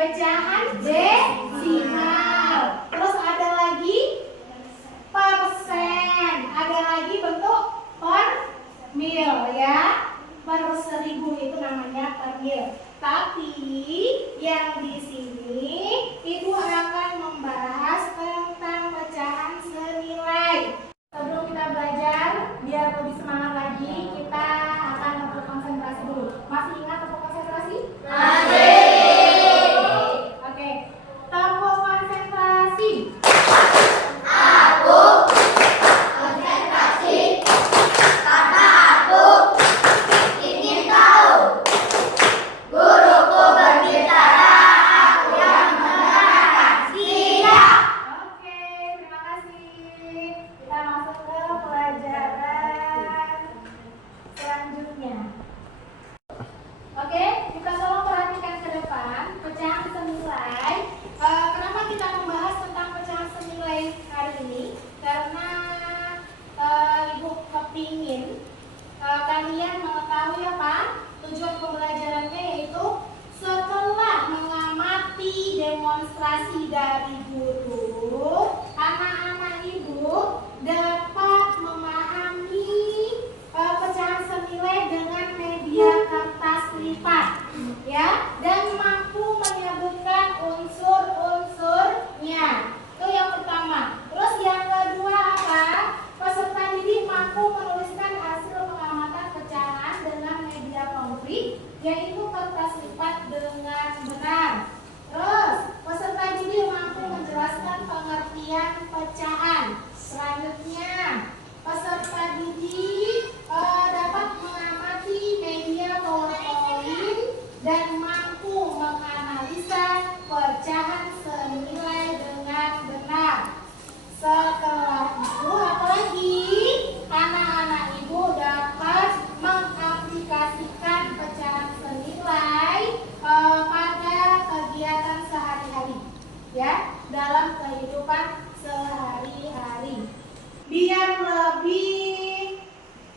pecahan desimal. Terus ada lagi persen, ada lagi bentuk per mil ya. Per 1000 itu namanya per mil. Tapi yang di sini Ibu akan membahas tentang pecahan senilai. Sebelum kita belajar, biar lebih semangat lagi, kita akan berkonsentrasi dulu. Masih ingat tempat konsentrasi? Masih. Oke. Tempat konsentrasi. Aku konsentrasi karena aku ingin tahu. Guruku berbicara, aku yang mendengarkan. Siap. Oke, terima kasih. Kita masuk ke pelajaran selanjutnya. Oke, kita tolong perhatikan ke depan pecahan senilai. Kenapa kita membahas tentang pecahan senilai hari ini? Karena Ibu kepingin kalian mengetahui apa tujuan pembelajarannya, yaitu setelah mengamati demonstrasi dari guru, anak-anak Ibu dapat memahami pecahan senilai dengan media kertas lipat, ya, dan mampu menyebutkan unsur-unsurnya. Itu yang pertama. Terus yang kedua apa? Peserta didik mampu menuliskan hasil pengamatan pecahan dengan media konkret, yaitu kertas lipat dengan benar. Terus peserta didik mampu menjelaskan pengertian pecahan. Selanjutnya, peserta didik dapat mengamati media PowerPoint dan mampu menganalisa pecahan senilai dengan benar. Setelah itu apalagi? Anak-anak Ibu dapat mengaplikasikan pecahan senilai pada kegiatan sehari-hari, ya, dalam kehidupan sehari-hari. Biar lebih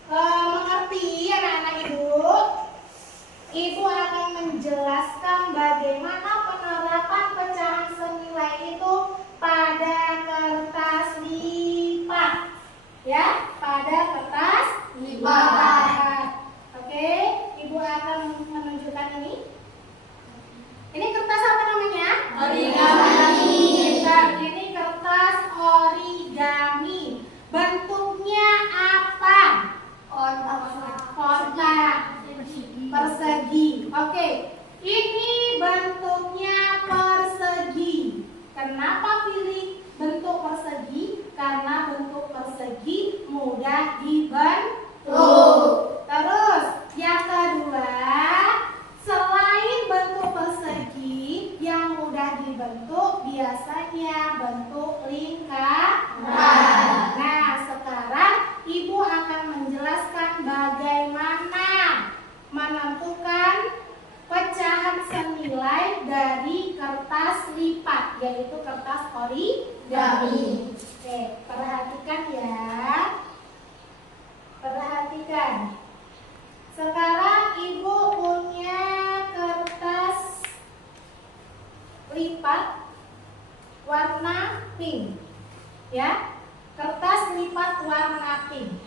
mengerti anak-anak Ibu akan menjelaskan bagaimana penerapan pecahan senilai itu pada kertas lipat, ya, pada kertas lipat. Oke, Ibu akan menunjukkan ini. Ini kertas apa namanya? Origami. Ini kertas origami. Bentuknya apa? Kotak. Persegi. Oke. Ini bentuknya persegi. Kenapa pilih bentuk persegi? Karena bentuk persegi mudah dibentuk. Terus yang kedua, selain bentuk persegi yang mudah dibentuk, biasanya bentuk lingkaran. Nah, sekarang Ibu akan menjelaskan bagaimana menentukan pecahan senilai dari kertas lipat, yaitu kertas origami. Oke, perhatikan ya. Perhatikan. Sekarang Ibu punya kertas lipat warna pink, ya. Kertas lipat warna pink.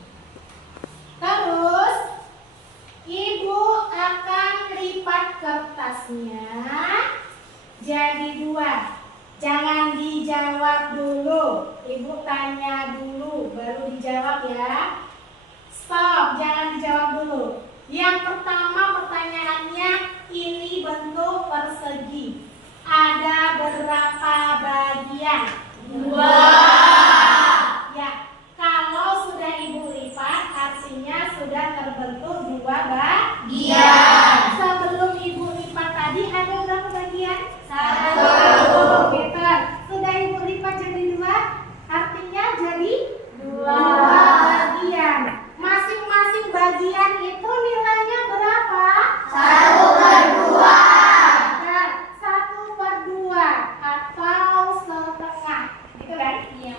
Terus Ibu akan lipat kertasnya jadi 2. Jangan dijawab dulu. Ibu tanya dulu baru dijawab ya. Stop, jangan dijawab dulu. Yang pertama pertanyaannya, ini bentuk persegi. Ada berapa bagian? 2. Ya, kalau sudah Ibu lipat artinya sudah terbentuk 2 bagian. Sebelum Ibu lipat tadi ada berapa bagian? 1. Pintar. Sudah Ibu lipat jadi 2, artinya jadi 2 bagian. Masing-masing bagian itu nilainya berapa? 1/2. 1/2 atau setengah. Gitu kan? Iya.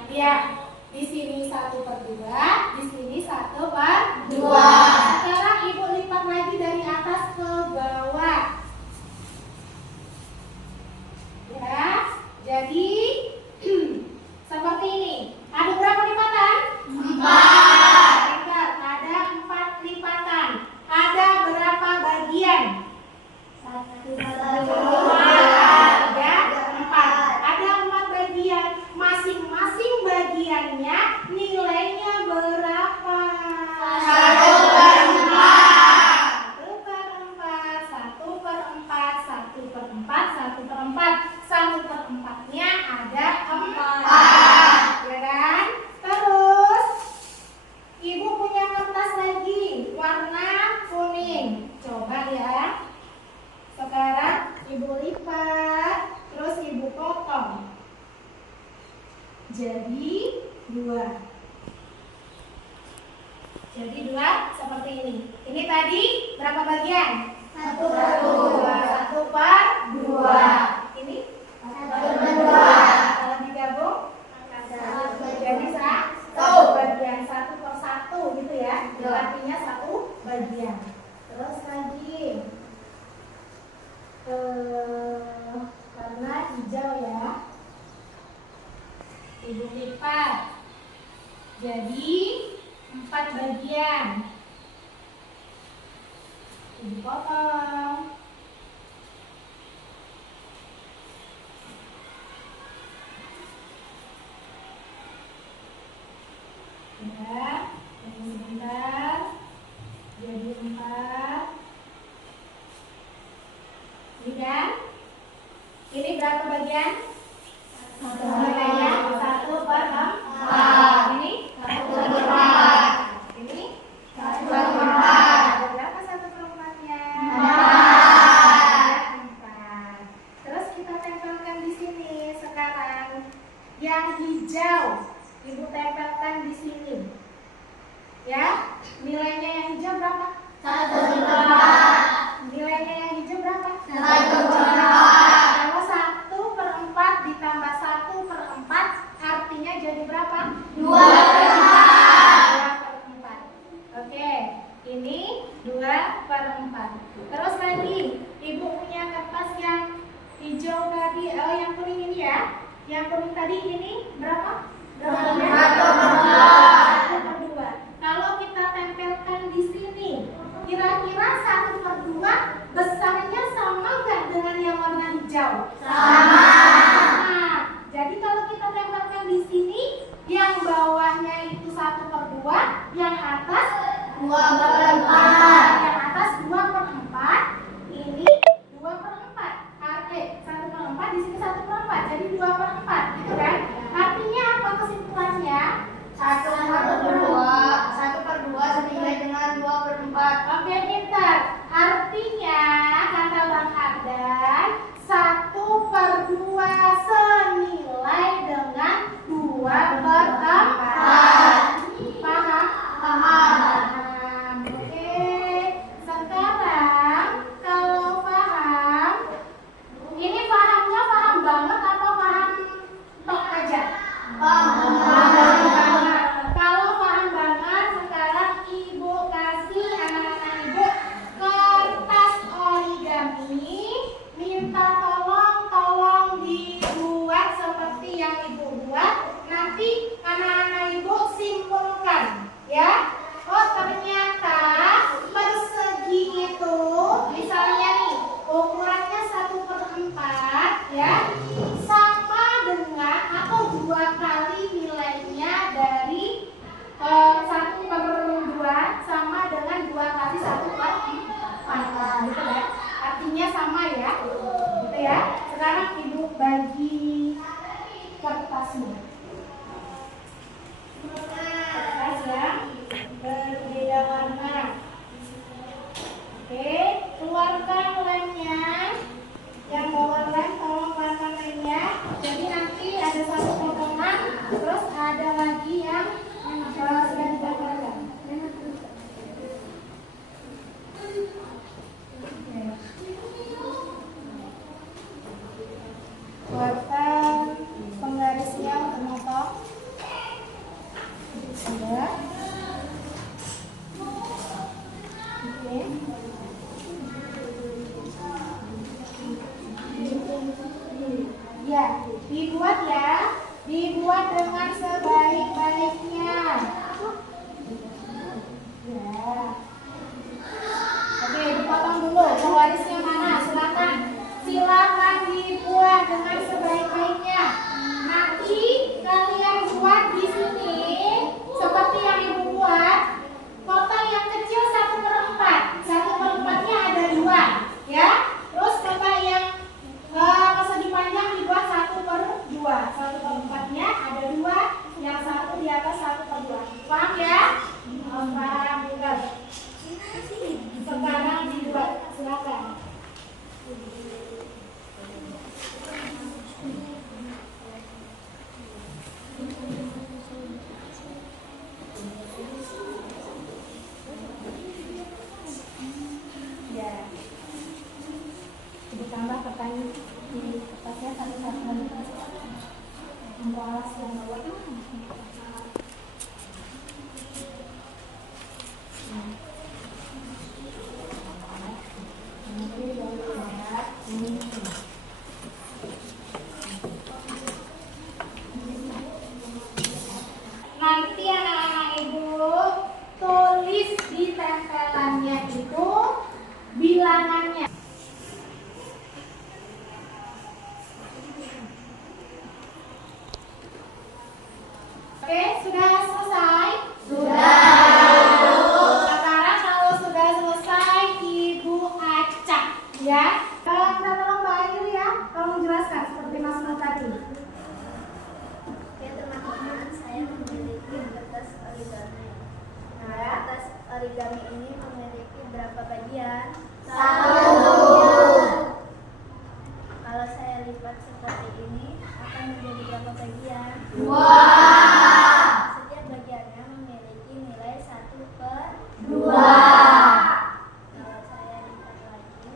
Di sini 1/2, di sini 1/2. Sekarang Ibu lipat lagi dari atas ke bawah. jadi 2. Jadi 2 seperti ini. Ini tadi berapa bagian? 1 per 2. 1 per 2. Ini 1 per 2. kalau digabung jadi 1 bagian, 1 per 1 gitu ya. Artinya 1 bagian. Terus lagi karena hijau ya, Ibu lipat jadi 4 bagian. Ibu potong. Ya, tunggu sebentar. Jadi 4. Ini kan? Ini berapa bagian? 1 bagian. 1 per 4. Ini 1 per 4. ini 1 per 4. ada berapa 1 per 4-nya? 4. Terus kita tempelkan di sini. Sekarang yang hijau Ibu tempelkan di sini. Ya, nilainya yang hijau berapa? 1 per 4. Nilainya yang hijau berapa? 1 per 4. Kalau 1 per 4 ditambah 1 per 4 artinya jadi berapa? 2 per 4. 2 per 4. Oke, ini 2 per 4. Terus lagi, Ibu punya kertas yang hijau tadi, yang kuning ini ya. Yang kuning tadi ini berapa? Berapa? 1 per 2. 1 per 2. Kalau kita tempelkan di sini, kira-kira 1 per 2 besarnya sama nggak dengan yang warna hijau? Sama. Nah, jadi kalau kita tempelkan di sini, yang bawahnya itu 1 per 2, yang atas 2 per 4. Yang atas 2 per 4, ini 2 per 4. 1 per 4, di sini 1 per 4, jadi 2 per 4, gitu kan? Artinya apa kesimpulannya? 1 per 2. 1 per 2 senilai dengan 2 per 4. Oke, pintar. Artinya, kata Bang Ardan, 1 per 2 senilai dengan 2 per 4. Paham? Paham. Oke. Sekarang, kalau paham, ini pahamnya paham banget atau paham tok aja? Paham. Kalau paham banget, sekarang Ibu kasih anak-anak Ibu kertas origami. Minta tolong dibuat seperti yang Ibu buat. Nanti anak-anak Ibu simpulkan, ya. Oh, ternyata persegi itu, misalnya nih, ukurannya 1 per 4, ya, sama dengan atau 2 kali nilainya dari 1 per 2 sama dengan 2 kali 1 per 4, gitu ya. Artinya sama ya, gitu ya. Sekarang Ibu bagi kertasnya. Kertas yang berbeda warna. Oke, keluarkan lemnya. Yang bawa lem tolong keluarkan lemnya. Jadi nanti ada 1 potongan, terus ada lagi yang sudah dibacakan. Keluarkan penggarisnya untuk motong. Ada. Oke. Ya, dibuat ya. Dibuat dengan sebaik-baiknya. Ya. Oke, dipotong dulu. Penggarisnya mana? Silakan. Silakan dibuat dengan sebaik-baiknya. Nanti kalian buat di sini seperti yang Ibu buat. Kotak yang kecil 1 per 4. 1 per 4-nya ada 2, ya. Terus kotak yang persegi panjang dibuat 1 per 2. 1 per 4-nya ada 2, yang 1 di atas 1 per 2. Paham ya? Paham juga. Sekarang dibuat, silakan. lampu alas yang bawah itu. Nanti anak-anak ibu tulis di tempelannya itu bilangannya. Oke, sudah selesai? Sudah. Sekarang kalau sudah selesai, Ibu acak ya. Kita tolong Mbak Ayu ya, tolong jelaskan seperti Mas Nur tadi. Oke, teman-teman, saya memiliki kertas origami. Nah, kertas origami ini memiliki berapa bagian? 1. Kalau saya lipat seperti ini, akan menjadi berapa bagian? 2. Setiap bagiannya memiliki nilai 1/2. Kalau saya lipat lagi,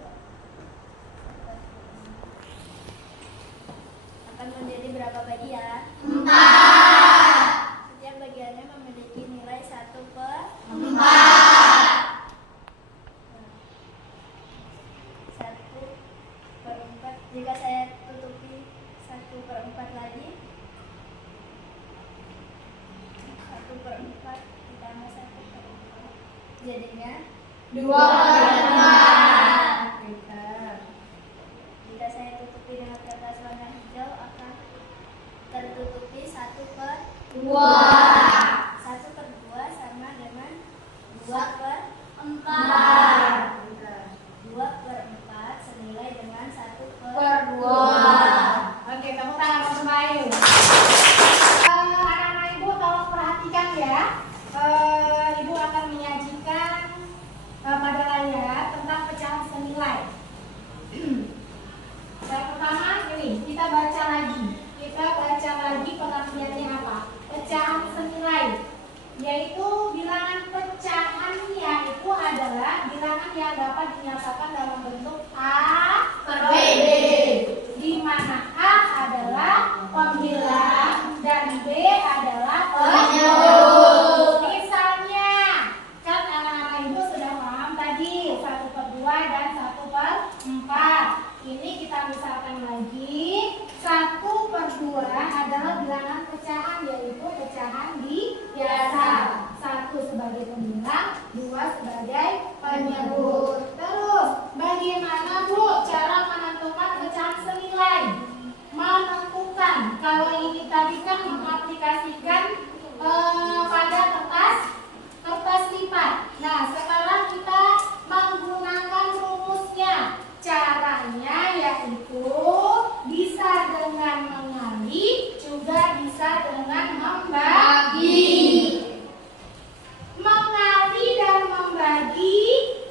akan menjadi berapa bagian? 4. Setiap bagiannya memiliki nilai 1/4. 1/4. Jika saya tutupi 1/4 lagi, 1/4 ditambah 1/4 jadinya 2/4. Jika saya tutupi dengan kertas warna hijau, akan tertutupi 1/2. 1/2 sama dengan 2/4. 2/4 senilai dengan 1/2. Oke, tepuk tangan untuk Mbak Ayu. Anak-anak ibu tolong perhatikan ya. Ibu akan menyajikan pada layar tentang pecahan senilai. Yang pertama ini kita baca lagi. Kita baca lagi pengertiannya apa? Pecahan senilai, yaitu bilangan pecahannya itu adalah bilangan yang dapat dinyatakan dalam bentuk A per B, di mana A adalah pembilang dan B adalah penyebut. Misalnya, kan anak-anak ibu sudah paham tadi 1/2 dan 1/4. Ini kita misalkan lagi 1/2 adalah bilangan pecahan, yaitu pecahan biasa. 1 sebagai pembilang, 2 sebagai penyebut. Terus bagaimana Bu cara menentukan pecahan senilai? Menentukan, kalau ini tadi kan mengaplikasikan pada kertas lipat. Nah, sekarang kita menggunakan rumusnya. Caranya yaitu bisa dengan mengali, juga bisa dengan membagi. Mengali dan membagi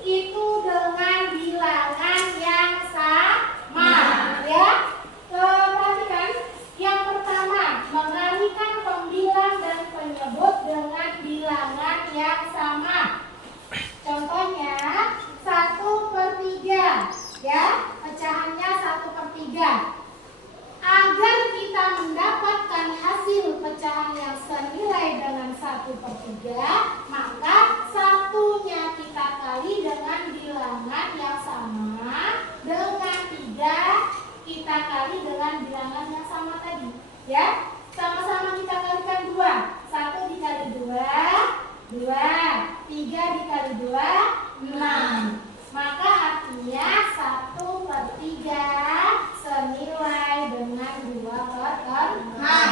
itu dengan bilangan yang sama, ya. Perhatikan, yang pertama mengalikan pembilang dan penyebut dengan bilangan yang sama. Contohnya 1/3, ya, pecahannya 1/3. Agar kita mendapatkan hasil pecahan yang senilai dengan 1/3, maka satunya kita kali dengan bilangan yang sama, dengan 3 kita kali dengan bilangan yang sama tadi, ya. Sama-sama kita kalikan 2. 1 dikali 2, 2. 3 dikali 2, 6. Maka artinya 1/3 senilai dengan 2/6.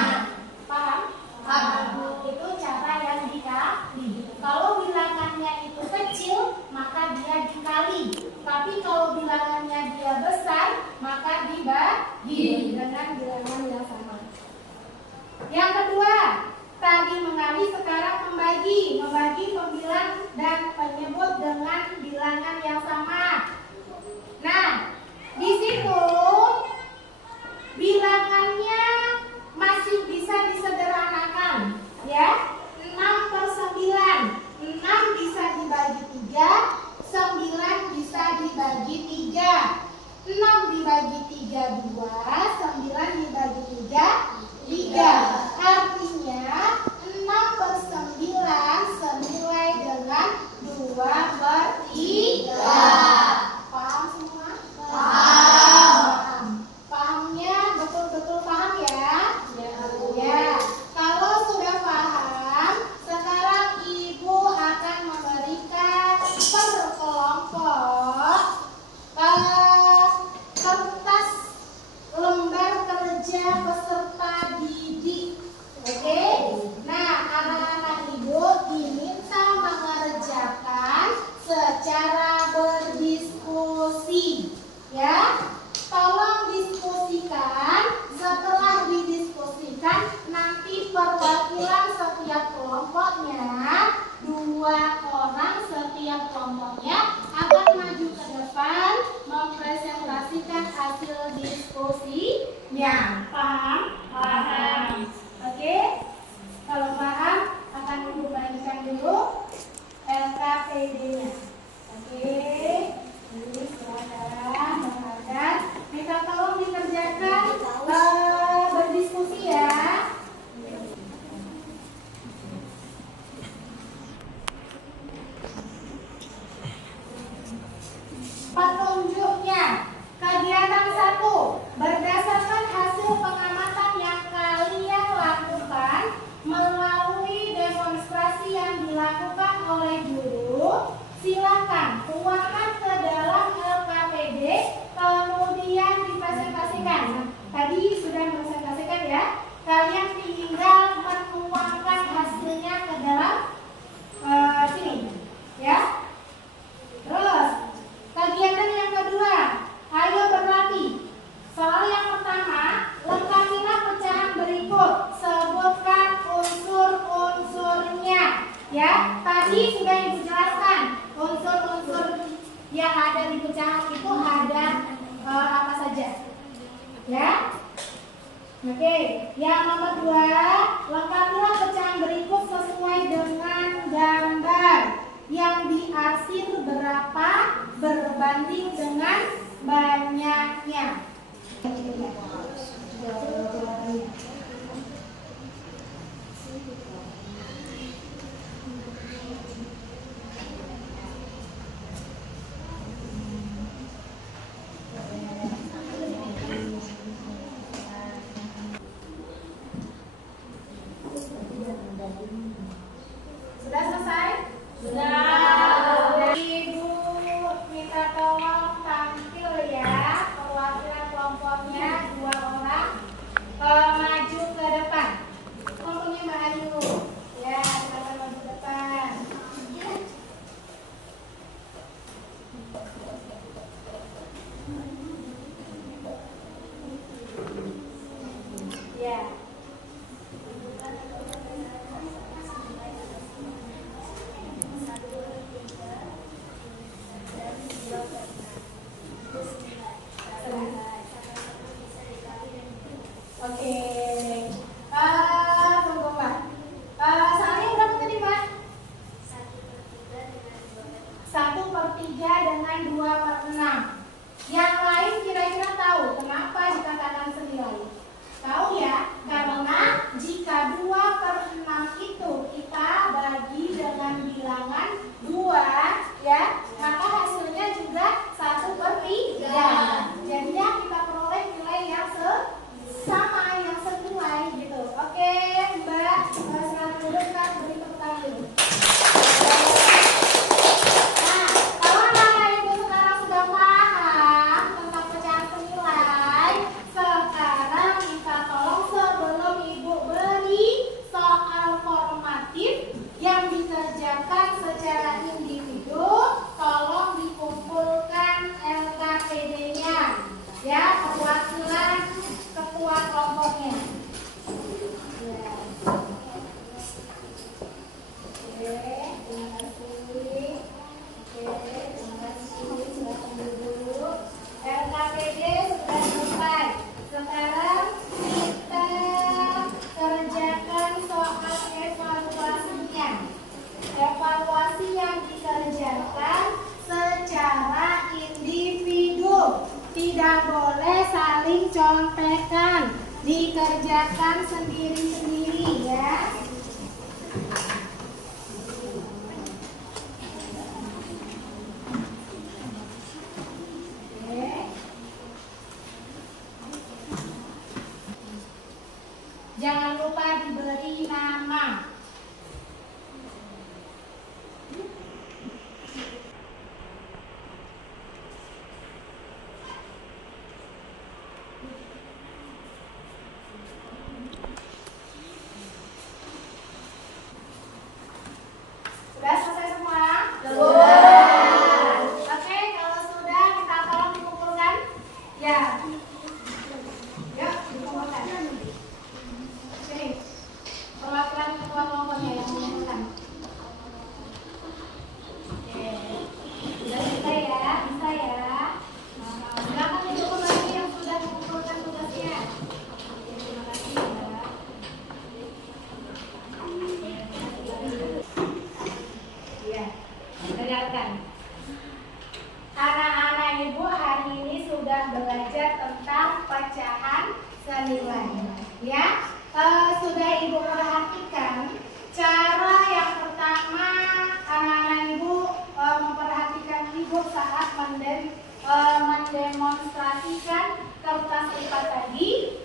kalian tinggal menuangkan hasilnya ke dalam sini, ya. Terus kegiatan yang kedua, ayo berlatih. Soal yang pertama, lengkapilah pecahan berikut. Sebutkan unsur-unsurnya. Ya, tadi sudah Ibu jelaskan. Unsur-unsur yang ada di pecahan itu ada apa saja? Ya. Oke, yang nomor 2, lengkapilah pecahan berikut sesuai dengan gambar yang diarsir berapa berbanding dengan banyaknya. Sudah selesai? Sudah. Ibu minta tolong tampil ya, perwakilan kelompoknya 2 orang maju ke depan. Kelompoknya Mbak Ayu. Ya, silakan maju ke depan. Ya. Oke, tunggu Mbak. Soalnya berapa tadi Mbak? 1/3 dengan 2/6. Yang lain kira-kira tahu kenapa dikatakan senilai? Tahu ya? Karena jika 2/6 itu kita bagi dengan bilangan 2, ya, maka hasilnya juga 1/3. Jadinya kita peroleh nilai yang sama, yang senilai gitu. Oke, Mbak, silakan duduk, Kak, beri tepuk tangan dulu. Nah, kalau anak Ibu sekarang sudah paham tentang pecahan senilai, sekarang minta tolong sebelum Ibu beri soal formatif yang dikerjakan secara individu, tolong dikumpulkan LKPD-nya, ya, perwakilan ketua kelompoknya. Ya. Oke, terima kasih. Oke, terima kasih. Silakan duduk. LKPD sudah selesai. Sekarang kita kerjakan soal evaluasinya. Evaluasi yang dikerjakan secara individu. Tidak boleh saling contekan. Dikerjakan sendiri-sendiri ya. Oke. Jangan lupa diberi nama. Sudah selesai semua? Sudah. Oke, kalau sudah minta tolong dikumpulkan. Ya. Yuk, dikumpulkan. Sini. Perwakilan ketua kelompoknya yang mengumpulkan. Oke. Sudah bisa ya? Bisa ya? Silakan dikumpulkan lagi yang sudah mengumpulkan tugasnya. Oke, terima kasih ya. Ya, dengarkan. Anak-anak Ibu hari ini sudah belajar tentang pecahan senilai. Ya, sudah Ibu perhatikan cara yang pertama anak-anak Ibu memperhatikan Ibu saat mendemonstrasikan kertas lipat tadi,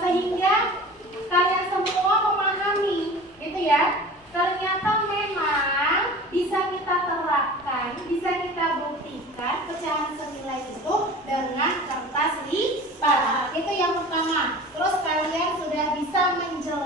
sehingga kalian semua memahami, gitu ya. Ternyata memang bisa kita terapkan, bisa kita buktikan pecahan senilai itu dengan kertas lipat. Itu yang pertama. Terus kalian sudah bisa menjelaskan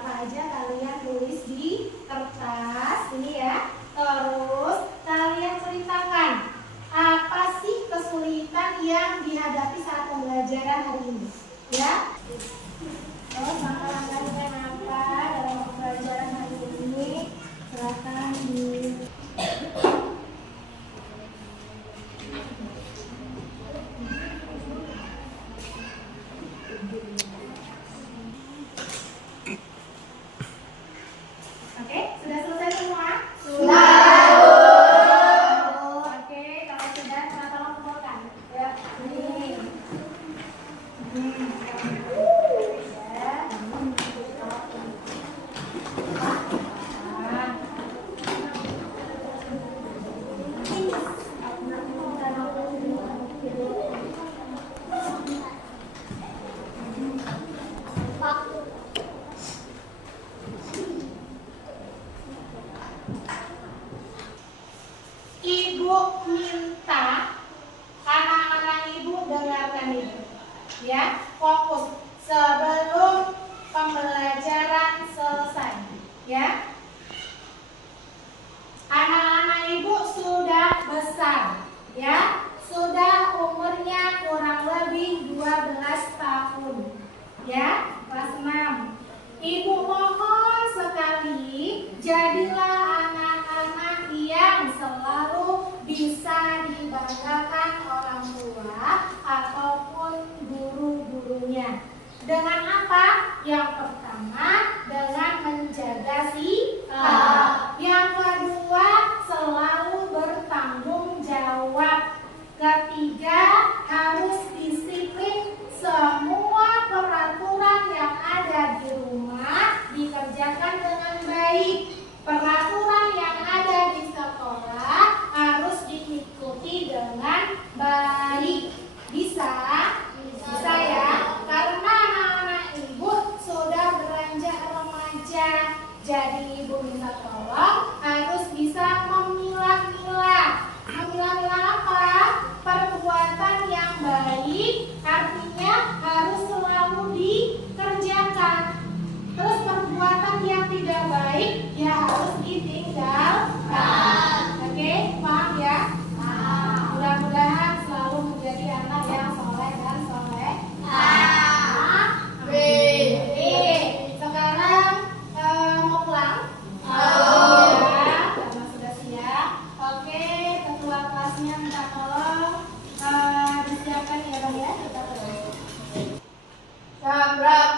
apa aja kalian tulis di kertas ini ya. Terus kalian ceritakan apa sih kesulitan yang dihadapi saat pembelajaran hari ini, ya. Terus langkah-langkahnya apa dalam pembelajaran hari ini? Silakan di Oke, sudah selesai semua? Sudah. Oke, kalau sudah, tolong kumpulkan. Ya, ini. Ibu minta anak-anak ibu dengarkan itu, ya, fokus sebelum pembelajaran selesai, ya. Anak-anak ibu sudah besar, ya, sudah umurnya kurang lebih 12 tahun, ya, kelas 6. Ibu mohon sekali, jadilah anak-anak yang selalu bisa dibanggakan orang tua ataupun guru-gurunya. Dengan apa? Yang pertama, dengan menjaga sikap. Yang kedua, selalu bertanggung jawab. Ketiga, harus disiplin. Semua peraturan yang ada di rumah dikerjakan dengan baik. Peraturan yang ada di sekolah harus diikuti dengan baik. Bisa? Bisa ya? Karena anak-anak ibu sudah beranjak remaja. Jadi ibu minta tolong harus bisa memilah-milah. Memilah-milah apa? Perbuatan yang baik artinya harus selalu dikerjakan. Terus perbuatan yang tidak baik ya harus ditinggalkan. Oke, paham ya? Mudah-mudahan selalu menjadi anak yang soleh dan soleh. Sekarang mau pulang? Ya, karena sudah siap. Oke, ketua kelasnya minta tolong disiapkan ya Bang ya. Kita terus. Sabrak.